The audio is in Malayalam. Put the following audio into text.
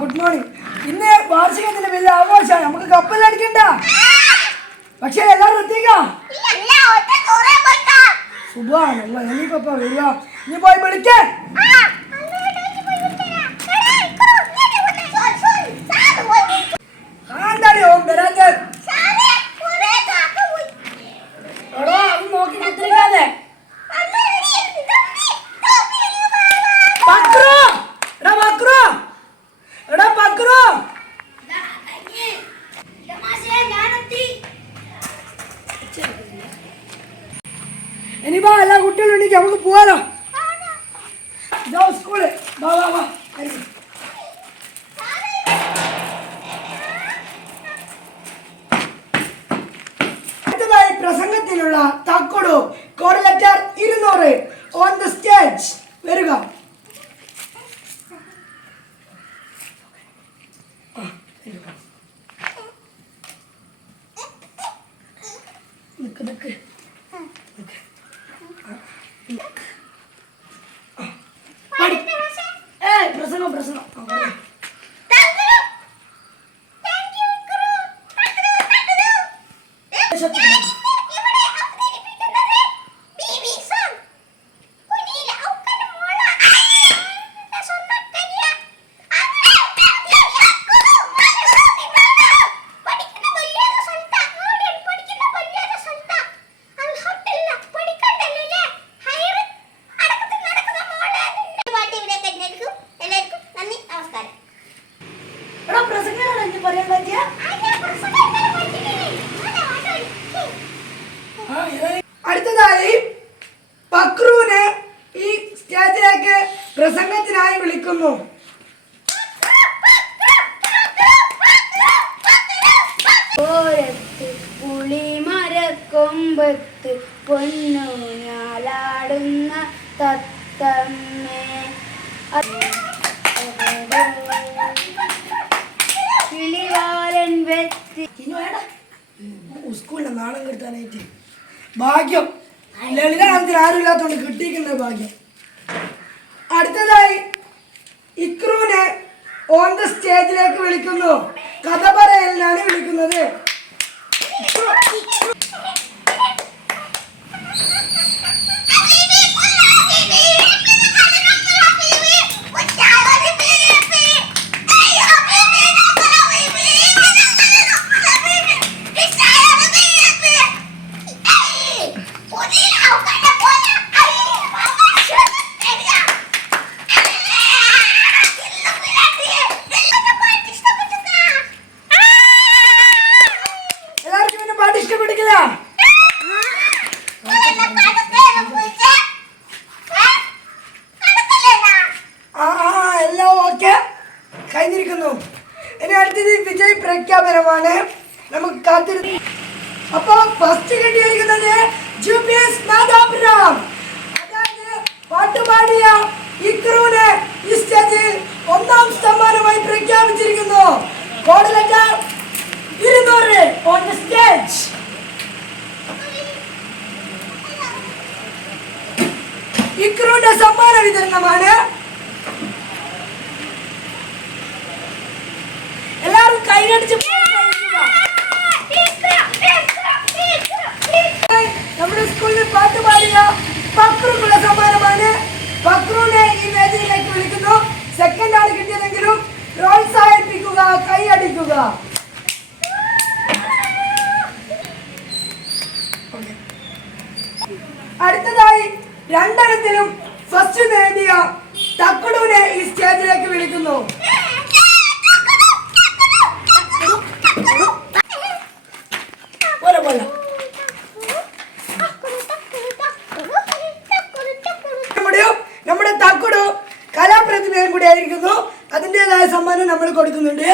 ഗുഡ് മോർണിംഗ് ഇന്ന് വാർഷികത്തിന്റെ വലിയ ആഘോഷമാണ്. നമുക്ക് കപ്പലടിക്കണ്ട പക്ഷേ എല്ലാവരും എത്തിക്കാം? സുഖാണല്ലോ ഇനിയിപ്പോ വരിക. ഇനി പോയി വിളിക്കേ. ഇനിയിപ്പോ എല്ലാ കുട്ടികളും ഉണ്ടെങ്കിൽ നമുക്ക് പോവാലോ? ഇതാ സ്കൂൾ. വാ വാ വാ. അടുത്തതായി പ്രസംഗത്തിലുള്ള തക്കൊടു കോഡ് ഇരുന്നൂറ് ഓൺ ദ സ്റ്റേജ് വരിക. നിക്ക് നിക്ക്. হচ্ছে പ്രസംഗത്തിനായി വിളിക്കുന്നു. ഓരത്ത് പുളിമരക്കൊമ്പത്ത് പൊന്നൂഞ്ഞാലാടുന്ന തത്തമ്മേ. കിളിവാലൻ സ്കൂളിലെ നാണം കിട്ടാനായിട്ട് ഭാഗ്യം. ലളിതാനന്ദന് ആരും ഇല്ലാത്തതുകൊണ്ട് കിട്ടിയിരിക്കുന്ന ഭാഗ്യം അടുത്തതായി ഇക്രുവിനെ ഓൺ ദ സ്റ്റേജിലേക്ക് വിളിക്കുന്നു. കഥ പറയലിനാണ് വിളിക്കുന്നത്. പ്രഖ്യാപനമാണ്. നമുക്ക് കാത്തിരുന്ന്. അപ്പൊ ഫസ്റ്റ് കിട്ടിയിരിക്കുന്നത് ജൂബിയസ് നാദാപുരം അതായത് പാട്ടുപാടിയ ഇക്രൂനെ ഈ സ്റ്റേജിൽ ഒന്നാം സമ്മാനമായി പ്രഖ്യാപിച്ചിരിക്കുന്നു. കോഡ് ലെറ്റർ ഇരുന്നൂറ് ഓൺ ദ സ്റ്റേജ് ഇക്രൂന്റെ സമ്മാന വിതരണമാണ് കൈകടിച്ച് നമ്മുടെ സ്കൂളിൽ പാട്ട് പാടിയ പക്രുക്കുള്ള സമ്മാനമാണ്. പക്രുവിനെ ഈ വേദിയിലേക്ക് വിളിക്കുന്നു. സെക്കൻഡ് ആണ് കിട്ടിയതെങ്കിലും പ്രോത്സാഹിപ്പിക്കുക കൈയടിക്കുക. അടുത്തതായി രണ്ടെണ്ണത്തിലും ഫസ്റ്റ് നേടിയ തക്കുടുവിനെ ഈ സ്റ്റേജിലേക്ക് വിളിക്കുന്നു. നമ്മുടെയോ നമ്മുടെ തക്കുടു കലാപ്രതിഭയും കൂടി ആയിരിക്കുന്നു. അതിന്റെതായ സമ്മാനം നമ്മൾ കൊടുക്കുന്നുണ്ട്.